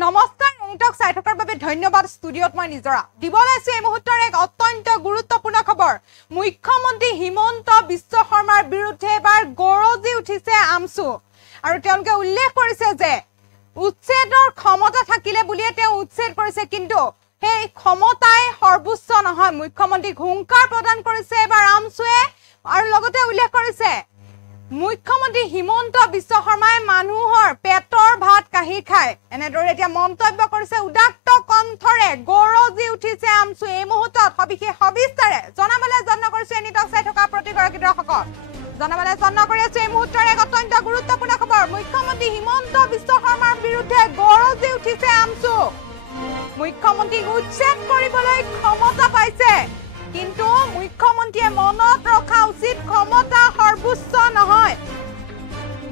নমস্কাৰ উংটক চাই থকাৰ বাবে ধন্যবাদ ষ্টুডিঅত মই নিজৰা দিব লাইছো এই মুহূৰ্তৰ এক অত্যন্ত গুৰুত্বপূৰ্ণ খবৰ মুখ্যমন্ত্ৰী হিমন্ত বিশ্ব শৰ্মাৰ বিৰুদ্ধে এবাৰ গৰজি উঠিছে আমসু আৰু তেওঁলোকে উল্লেখ কৰিছে যে উচ্ছেদৰ ক্ষমতা থাকিলে বুলিয়ে তেওঁ উচ্ছেদ কৰিছে কিন্তু সেই ক্ষমতাই সৰ্বোচ্চ নহয় মুখ্যমন্ত্ৰীক হুংকাৰ প্ৰদান কৰিছে এবাৰ আমসুৱে আৰু লগতে উল্লেখ কৰিছে মুখ্যমন্ত্ৰী হিমন্ত বিশ্ব শৰ্মাই মানুহৰ পেটৰ ভাত কাহি খায় এনেদৰে এতিয়া মন্তব্য কৰিছে উদাত্ত কণ্ঠৰে গৰজি উঠিছে আমসু এই মুহূৰ্তত সবিশেষ সবিস্তাৰে জনাবলৈ যত্ন কৰিছে নিটক চাই থকা প্ৰতিগৰাকী দৰ্শকক জনাবলৈ যত্ন কৰি আছো এই মুহূৰ্তৰ এক অত্যন্ত গুৰুত্বপূৰ্ণ খবৰ মুখ্যমন্ত্ৰী হিমন্ত বিশ্ব শৰ্মাৰ বিৰুদ্ধে গৰজি উঠিছে আমসু মুখ্যমন্ত্ৰীক উচ্ছেদ কৰিবলৈ ক্ষমতা পাইছে কিন্তু মুখ্যমন্ত্ৰীয়ে মনত ৰখা উচিত ক্ষমতা সৰ্বোচ্চ নহয়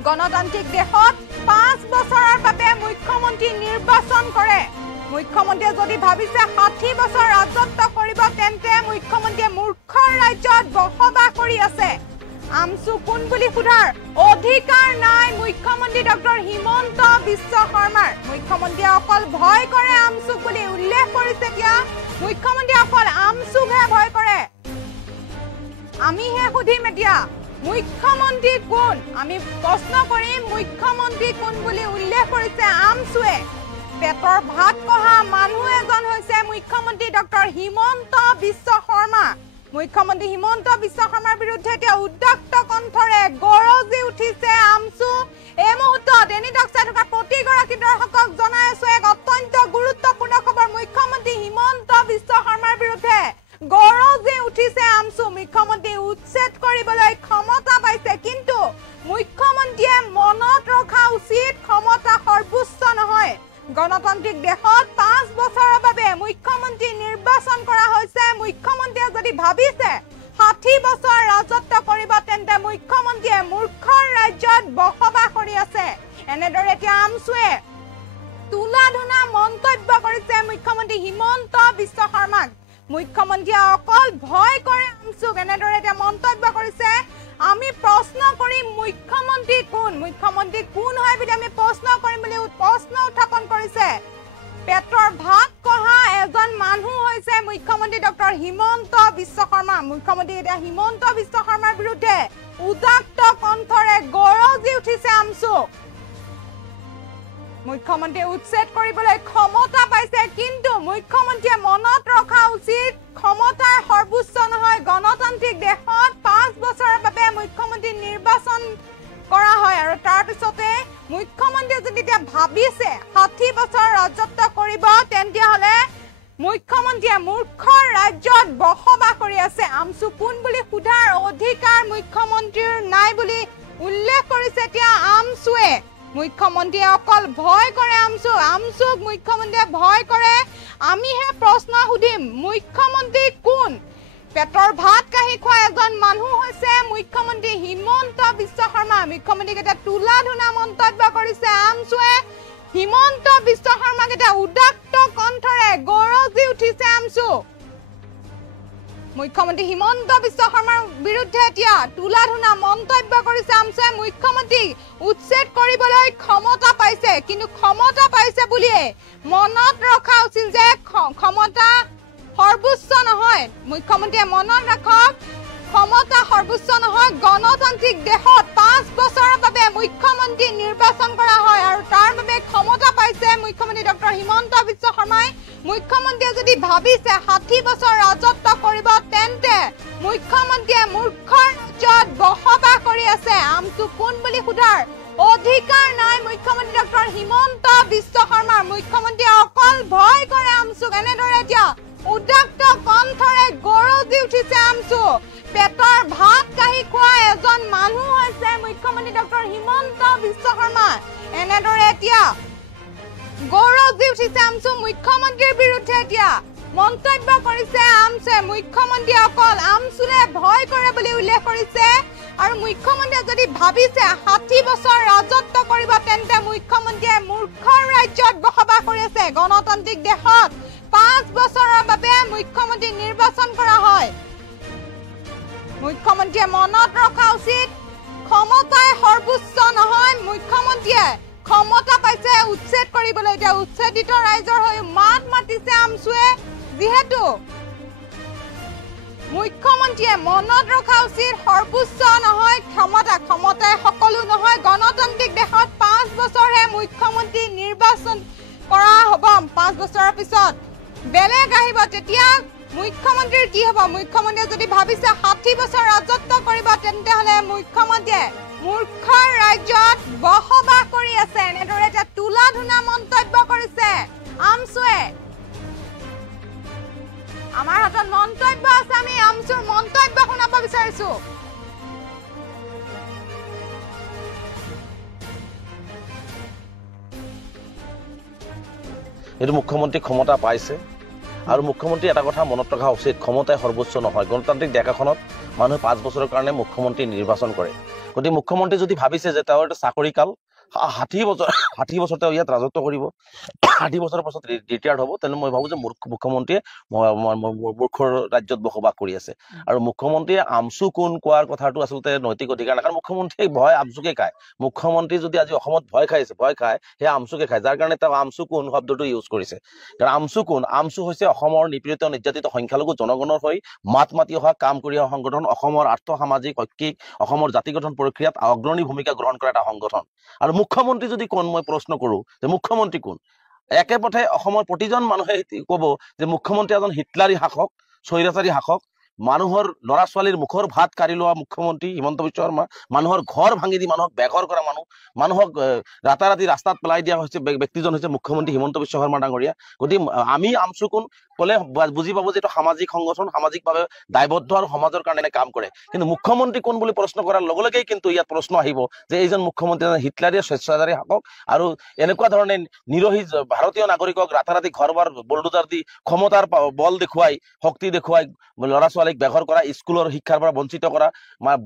গণতান্ত্ৰিক দেশত 5 বছৰৰ বাবে মুখ্যমন্ত্ৰী নিৰ্বাচন কৰে মুখ্যমন্ত্ৰীয়ে যদি ভাবিছে 60 বছৰ ৰাজত্ব কৰিব তেন্তে মুখ্যমন্ত্ৰীয়ে মূৰ্খৰ ৰাজ্যত বসবাস কৰি আছে আমসু কোন বুলি সুধাৰ অধিকাৰ নাই মুখ্যমন্ত্ৰী ডক্টৰ হিমন্ত বিশ্ব শৰ্মাৰ মুখ্যমন্ত্ৰীয়ে অকল ভয় কৰে আমসুক বুলি উল্লেখ কৰিছে এতিয়া মুখ্যমন্ত্ৰী অকল আমসুকহে ভয় কৰে আমিহে সুধিম এতিয়া মুখ্যমন্ত্ৰী কোন আমি প্ৰশ্ন কৰিম মুখ্যমন্ত্ৰী কোন বুলি উল্লেখ কৰিছে আমসুৱে পেটৰ ভাত কহা মানুহ এজন হৈছে মুখ্যমন্ত্ৰী ডক্টৰ হিমন্ত বিশ্ব শৰ্মা মুখ্যমন্ত্ৰী হিমন্ত বিশ্ব শৰ্মাৰ বিৰুদ্ধে এতিয়া উদাত্ত কণ্ঠৰে গৰজি উঠিছে আমসু এই মুহূৰ্তত এনিটক চাই থকা প্ৰতিগৰাকী দৰ্শকক জনাই আছো এক অত্যন্ত গুৰুত্বপূৰ্ণ খবৰ মুখ্যমন্ত্ৰী হিমন্ত বিশ্ব শৰ্মাৰ বিৰুদ্ধে গৰজি উঠিছে আমসু মুখ্যমন্ত্ৰী উচ্ছেদ কৰিবলৈ ক্ষমতা পাইছে কিন্তু মুখ্যমন্ত্ৰীয়ে মনত ৰখা উচিত ক্ষমতা সৰ্বোচ্চ নহয় গণতান্ত্ৰিক দেশত 5 বছৰৰ বাবে মুখ্যমন্ত্ৰী নিৰ্বাচন কৰা হৈছে মুখ্যমন্ত্ৰীয়ে যদি ভাবিছে 60 বছৰ ৰাজত্ব কৰিব তেন্তে মুখ্যমন্ত্ৰীয়ে মূৰ্খৰ ৰাজ্যত বসবাস কৰি আছে এনেদৰে এতিয়া আমসুৱে তুলাধুনা মন্তব্য কৰিছে মুখ্যমন্ত্ৰী হিমন্ত বিশ্ব শৰ্মাক মুখ্যমন্ত্ৰীয়ে অকল ভয় কৰে আমসুক এনেদৰে এতিয়া মন্তব্য কৰিছে আমি প্ৰশ্ন কৰিম মুখ্যমন্ত্ৰী কোন হয় বুলি আমি প্ৰশ্ন কৰিম বুলি প্ৰশ্ন উত্থাপন কৰিছে পেটৰ ভাত কহা এজন মানুহ হৈছে মুখ্যমন্ত্ৰী ডক্টৰ হিমন্ত বিশ্ব শৰ্মা মুখ্যমন্ত্ৰী এতিয়া হিমন্ত বিশ্ব শৰ্মাৰ বিৰুদ্ধে উদাত্ত কণ্ঠৰে গৰজি উঠিছে আমসু মুখ্যমন্ত্ৰী উচ্ছেদ কৰিবলৈ ক্ষমতা পাইছে কিন্তু মুখ্যমন্ত্ৰীয়ে মনত ৰখা উচিত ক্ষমতাৰ সৰ্বোচ্চ নহয় গণতান্ত্ৰিক দেশত 5 বছৰৰ বাবে মুখ্যমন্ত্ৰী নিৰ্বাচন কৰা হয় আৰু তাৰ পিছতে মুখ্যমন্ত্ৰীয়ে যদি এতিয়া ভাবিছে 60 বছৰ ৰাজত্ব কৰিব তেন্তে হলে মুখ্যমন্ত্ৰীয়ে মূৰ্খৰ ৰাজ্যত বসবাস কৰি আছে আমসু কোন বুলি সুধাৰ অধিকাৰ মুখ্যমন্ত্ৰীৰ নাই বুলি উল্লেখ কৰিছে এতিয়া আমসুৱে মুখ্যমন্ত্ৰীয়ে অকল ভয় কৰে আমসুক মুখ্যমন্ত্ৰীয়ে ভয় কৰে আমিহে প্ৰশ্ন সুধিম মুখ্যমন্ত্ৰী কোন পেটৰ ভাত কাহি খোৱা এজন মানুহ হৈছে মুখ্যমন্ত্ৰী হিমন্ত বিশ্ব শৰ্মা মুখ্যমন্ত্ৰীক এটা তুলাধুনা মন্তব্য কৰিছে আমসুৱে হিমন্ত বিশ্ব শৰ্মাক এটা উদাত্ত কণ্ঠৰে গৰজি উঠিছে আমসু মুখ্যমন্ত্ৰী হিমন্ত বিশ্ব শৰ্মাৰ বিৰুদ্ধে এতিয়া তুলাধুনা মন্তব্য কৰিছে আমসুৱে মুখ্যমন্ত্ৰীক উচ্ছেদ কৰিবলৈ ক্ষমতা পাইছে কিন্তু ক্ষমতা পাইছে বুলিয়ে মনত ৰখা উচিত যে ক্ষমতা সৰ্বোচ্চ নহয় মুখ্যমন্ত্ৰীয়ে মনত ৰাখক ক্ষমতা সৰ্বোচ্চ নহয় গণতান্ত্ৰিক দেশত 5 বছৰৰ বাবে মুখ্যমন্ত্ৰী নিৰ্বাচন কৰা হয় আৰু তাৰ বাবে ক্ষমতা পাইছে মুখ্যমন্ত্ৰী ডক্টৰ হিমন্ত বিশ্ব শৰ্মাই মুখ্যমন্ত্ৰীয়ে যদি ভাবিছে 60 বছৰ ৰাজত্ব কৰিব তেন্তে মুখ্যমন্ত্ৰীয়ে মূৰ্খৰ ৰাজ্যত বসবাস কৰি আছে আমসু কোন বুলি সুধাৰ অধিকাৰ নাই মুখ্যমন্ত্ৰী ডক্টৰ হিমন্ত বিশ্ব শৰ্মাৰ মুখ্যমন্ত্ৰীয়ে অকল ভয় কৰে আমসুক এনেদৰে এতিয়া উদাত্ত কণ্ঠৰে গৰজি উঠিছে আমসু পেটৰ ভাত কাহি খোৱা এজন মানুহ হৈছে মুখ্যমন্ত্ৰী ডক্টৰ হিমন্ত বিশ্ব শৰ্মা এনেদৰে এতিয়া গৰজি উঠিছে আমসু মুখ্যমন্ত্ৰীৰ বিৰুদ্ধে এতিয়া মন্তব্য কৰিছে আমসুৱে মুখ্যমন্ত্ৰীয়ে অকল আমসুৰে ভয় কৰে বুলি উল্লেখ কৰিছে আৰু মুখ্যমন্ত্ৰীয়ে যদি ভাবিছে 60 বছৰ ৰাজত্ব কৰিব তেন্তে মুখ্যমন্ত্ৰীয়ে মূৰ্খৰ ৰাজ্যত বসবাস কৰি আছে গণতান্ত্ৰিক দেশত 5 বছৰৰ বাবে মুখ্যমন্ত্ৰী নিৰ্বাচন কৰা হয় মুখ্যমন্ত্ৰীয়ে মনত ৰখা উচিত ক্ষমতাই সৰ্বোচ্চ নহয় মুখ্যমন্ত্ৰীয়ে ক্ষমতা পাইছে উচ্ছেদ কৰিবলৈ এতিয়া উচ্ছেদিত ৰাইজৰ হৈ মাত মাতিছে আমছুৱে যিহেতু মুখ্যমন্ত্ৰীয়ে মনত ৰখা উচিত সৰ্বোচ্চ নহয় ক্ষমতাই সকলো নহয় গণতান্ত্ৰিক দেশত 5 বছৰহে মুখ্যমন্ত্ৰী নিৰ্বাচন কৰা হ'ব 5 বছৰৰ পিছত বেলেগ আহিব তেতিয়া মুখ্যমন্ত্ৰীৰ কি হ'ব মুখ্যমন্ত্ৰীয়ে যদি ভাবিছে 60 বছৰ ৰাজত্ব কৰিব তেন্তে হলে মুখ্যমন্ত্ৰীয়ে মূৰ্খৰ ৰাজ্যত বসবাস কৰি আছে এনেদৰে এটা তুলা ধুনা মন্তব্য কৰিছে আমছুৱে আমাৰ হাতত মন্তব্য আছে আমি আমছুৰ মন্তব্য শুনাব বিচাৰিছো এইটো মুখ্যমন্ত্ৰী ক্ষমতা পাইছে আৰু মুখ্যমন্ত্ৰী এটা কথা মনত ৰখা উচিত ক্ষমতাই সৰ্বোচ্চ নহয় গণতান্ত্ৰিক দেশ এখনত মানুহে 5 বছৰৰ কাৰণে মুখ্যমন্ত্ৰী নিৰ্বাচন কৰে গতিকে মুখ্যমন্ত্ৰী যদি ভাবিছে যে তেওঁৰ এটা চাকৰি কাল 60 বছৰ তেওঁ ইয়াত ৰাজত্ব কৰিব 60 বছৰৰ পাছত ৰিটায়াৰ্ড হ'ব তেনে মই ভাবো যে মুখ্যমন্ত্ৰীয়ে মূৰ্খৰ ৰাজ্যত বসবাস কৰি আছে আৰু মুখ্যমন্ত্ৰীয়ে আমছু কোন কোৱাৰ কথাটো আচলতে নৈতিক অধিকাৰ নাই কাৰণ মুখ্যমন্ত্ৰীয়ে ভয় আমছুকে খায় মুখ্যমন্ত্ৰী যদি আজি অসমত ভয় খায় সেই আমছুকে খায় যাৰ কাৰণে তেওঁ আমছু কোন শব্দটো ইউজ কৰিছে কাৰণ আমছু হৈছে অসমৰ নিপীড়িত নিৰ্যাতিত সংখ্যালঘু জনগণৰ হৈ মাত মাতি অহা কাম কৰি অহা সংগঠন অসমৰ আৰ্থ সামাজিক শৈক্ষিক অসমৰ জাতি গঠন প্ৰক্ৰিয়াত অগ্ৰণী ভূমিকা গ্ৰহণ কৰা এটা সংগঠন আৰু মুখ্যমন্ত্ৰী যদি কোন মই প্ৰশ্ন কৰো যে মুখ্যমন্ত্ৰী কোন একেপথে অসমৰ প্ৰতিজন মানুহে ক'ব যে মুখ্যমন্ত্ৰী এজন হিটলাৰী শাসক স্বৈৰাচাৰী শাসক মানুহৰ ল'ৰা ছোৱালীৰ মুখৰ ভাত কাঢ়ি লোৱা মুখ্যমন্ত্ৰী হিমন্ত বিশ্ব শৰ্মা মানুহৰ ঘৰ ভাঙি দি মানুহক বেঘৰ কৰা মানুহক ৰাতাৰাতি ৰাস্তাত পেলাই দিয়া হৈছে ব্যক্তিজন হৈছে মুখ্যমন্ত্ৰী হিমন্ত বিশ্ব শৰ্মা ডাঙৰীয়া গতিকে আমি আমছু কোন কলে বুজি পাব যে এইটো সামাজিক সংগঠন সামাজিকভাৱে দায়বদ্ধ আৰু সমাজৰ কাৰণে কাম কৰে কিন্তু মুখ্যমন্ত্ৰী কোন বুলি প্ৰশ্ন কৰাৰ লগে লগেই কিন্তু ইয়াত প্ৰশ্ন আহিব যে এইজন মুখ্যমন্ত্ৰী হিটলাৰী স্বেচ্ছাচাৰী শাসক আৰু এনেকুৱা ধৰণে নিৰহী ভাৰতীয় নাগৰিকক ৰাতাৰাতি ঘৰবাৰ বলডোজাৰ দি ক্ষমতাৰ বল দেখুৱাই শক্তি দেখুৱাই ল'ৰা ছোৱালীক বেঘৰ কৰা স্কুলৰ শিক্ষাৰ পৰা বঞ্চিত কৰা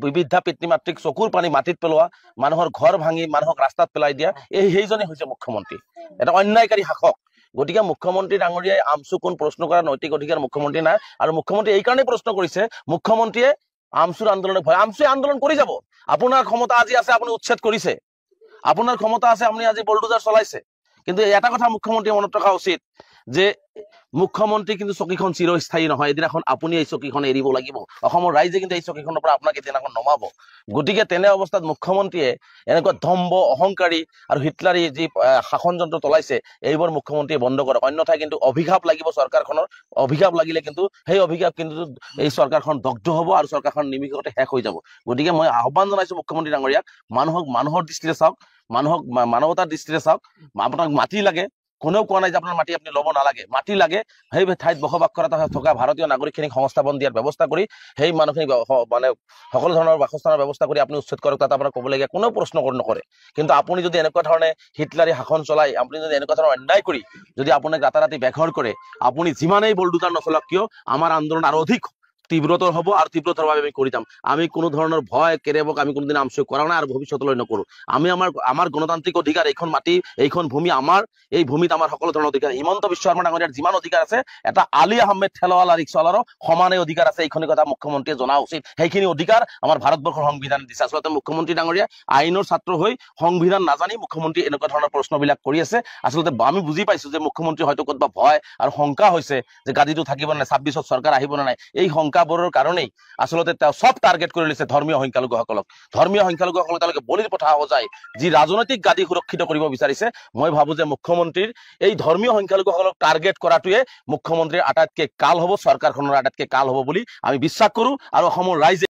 বিবিধা পিতৃ মাতৃক চকুৰ পানী মাটিত পেলোৱা মানুহৰ ঘৰ ভাঙি মানুহক ৰাস্তাত পেলাই দিয়া সেইজনে হৈছে মুখ্যমন্ত্ৰী এটা অন্যায়কাৰী শাসক গতিকে মুখ্যমন্ত্ৰী ডাঙৰীয়াই আমছু কোন প্ৰশ্ন কৰা নৈতিক অধিকাৰ মুখ্যমন্ত্ৰী নাই আৰু মুখ্যমন্ত্ৰী এই কাৰণেই প্ৰশ্ন কৰিছে মুখ্যমন্ত্ৰীয়ে আমছুৰ আন্দোলনে ভয় আমছুৱে আন্দোলন কৰি যাব আপোনাৰ ক্ষমতা আজি আছে আপুনি উচ্ছেদ কৰিছে আপোনাৰ ক্ষমতা আছে আপুনি আজি বলডোজাৰ চলাইছে কিন্তু এটা কথা মুখ্যমন্ত্ৰীয়ে মনত ৰখা উচিত যে মুখ্যমন্ত্ৰী কিন্তু চকীখন চিৰস্থায়ী নহয় এদিনাখন আপুনি এই চকীখন এৰিব লাগিব অসমৰ ৰাইজে কিন্তু এই চকীখনৰ পৰা আপোনাক এদিনাখন নমাব গতিকে তেনে অৱস্থাত মুখ্যমন্ত্ৰীয়ে এনেকুৱা দম্ভ অহংকাৰী আৰু হিটলাৰী যি শাসন যন্ত্ৰ চলাইছে এইবোৰ মুখ্যমন্ত্ৰীয়ে বন্ধ কৰক অন্যথা কিন্তু অভিশাপ লাগিব চৰকাৰখনৰ অভিশাপ লাগিলে কিন্তু সেই অভিশাপ কিন্তু এই চৰকাৰখন দগ্ধ হ'ব আৰু চৰকাৰখন নিমিষতে শেষ হৈ যাব গতিকে মই আহ্বান জনাইছো মুখ্যমন্ত্ৰী ডাঙৰীয়াক মানুহৰ দৃষ্টিৰে চাওক মানুহক মানৱতাৰ দৃষ্টিৰে চাওক আপোনাক মাটি লাগে কোনেও কোৱা নাই যে আপোনাৰ মাটি আপুনি ল'ব নালাগে মাটি লাগে সেই ঠাইত বসবাস কৰা থকা ভাৰতীয় নাগৰিকখিনিক সংস্থাপন দিয়াৰ ব্যৱস্থা কৰি সেই মানুহখিনিক মানে সকলো ধৰণৰ বাসস্থানৰ ব্যৱস্থা কৰি আপুনি উচ্ছেদ কৰক তাত আপোনাৰ ক'বলগীয়া কোনেও প্ৰশ্ন নকৰে কিন্তু আপুনি যদি এনেকুৱা ধৰণে হিটলাৰী শাসন চলাই আপুনি যদি এনেকুৱা ধৰণৰ অন্যায় কৰি যদি আপোনাক ৰাতাৰাতি বেঘৰ কৰে আপুনি যিমানেই বলডোজাৰ নচলাওক কিয় আমাৰ আন্দোলন আৰু অধিক তীব্ৰতৰ হ'ব আৰু তীব্ৰতৰ ভাৱে আমি কৰি যাম আমি কোনো ধৰণৰ ভয় কেৰেবক আমি কোনোদিন আমছু কৰা নাই আৰু ভৱিষ্যতলৈ নকৰো আমি আমাৰ গণতান্ত্ৰিক অধিকাৰ এইখন মাটি এইখন ভূমি আমাৰ এই ভূমিত আমাৰ সকলো ধৰণৰ অধিকাৰ হিমন্ত বিশ্ব শৰ্মা ডাঙৰীয়াৰ যিমান অধিকাৰ আছে এটা আলী আহমেদ ঠেলাৱালা ৰিক্সাৱালাৰো সমানে অধিকাৰ আছে এইখিনি কথা মুখ্যমন্ত্ৰীয়ে জনা উচিত সেইখিনি অধিকাৰ আমাৰ ভাৰতবৰ্ষৰ সংবিধানে দিছে আচলতে মুখ্যমন্ত্ৰী ডাঙৰীয়া আইনৰ ছাত্ৰ হৈ সংবিধান নাজানি মুখ্যমন্ত্ৰী এনেকুৱা ধৰণৰ প্ৰশ্নবিলাক কৰি আছে আচলতে আমি বুজি পাইছো যে মুখ্যমন্ত্ৰী হয়তো ক'ৰবাত ভয় আৰু শংকা হৈছে যে গাদীটো থাকিব নাই 26ত চৰকাৰ আহিব নাই এই শংকাবোৰৰ কাৰণেই আচলতে তেওঁ সব টাৰ্গেট কৰি লৈছে ধৰ্মীয় সংখ্যালঘুসকলক তেওঁলোকে বলিৰ পঠাব যায় যি ৰাজনৈতিক গাদী সুৰক্ষিত কৰিব বিচাৰিছে মই ভাবো যে মুখ্যমন্ত্ৰীৰ এই ধৰ্মীয় সংখ্যালঘুসকলক টাৰ্গেট কৰাটোৱে মুখ্যমন্ত্ৰীৰ আটাইতকৈ কাল হ'ব চৰকাৰখনৰ আটাইতকৈ কাল হ'ব বুলি আমি বিশ্বাস কৰো আৰু অসমৰ ৰাইজে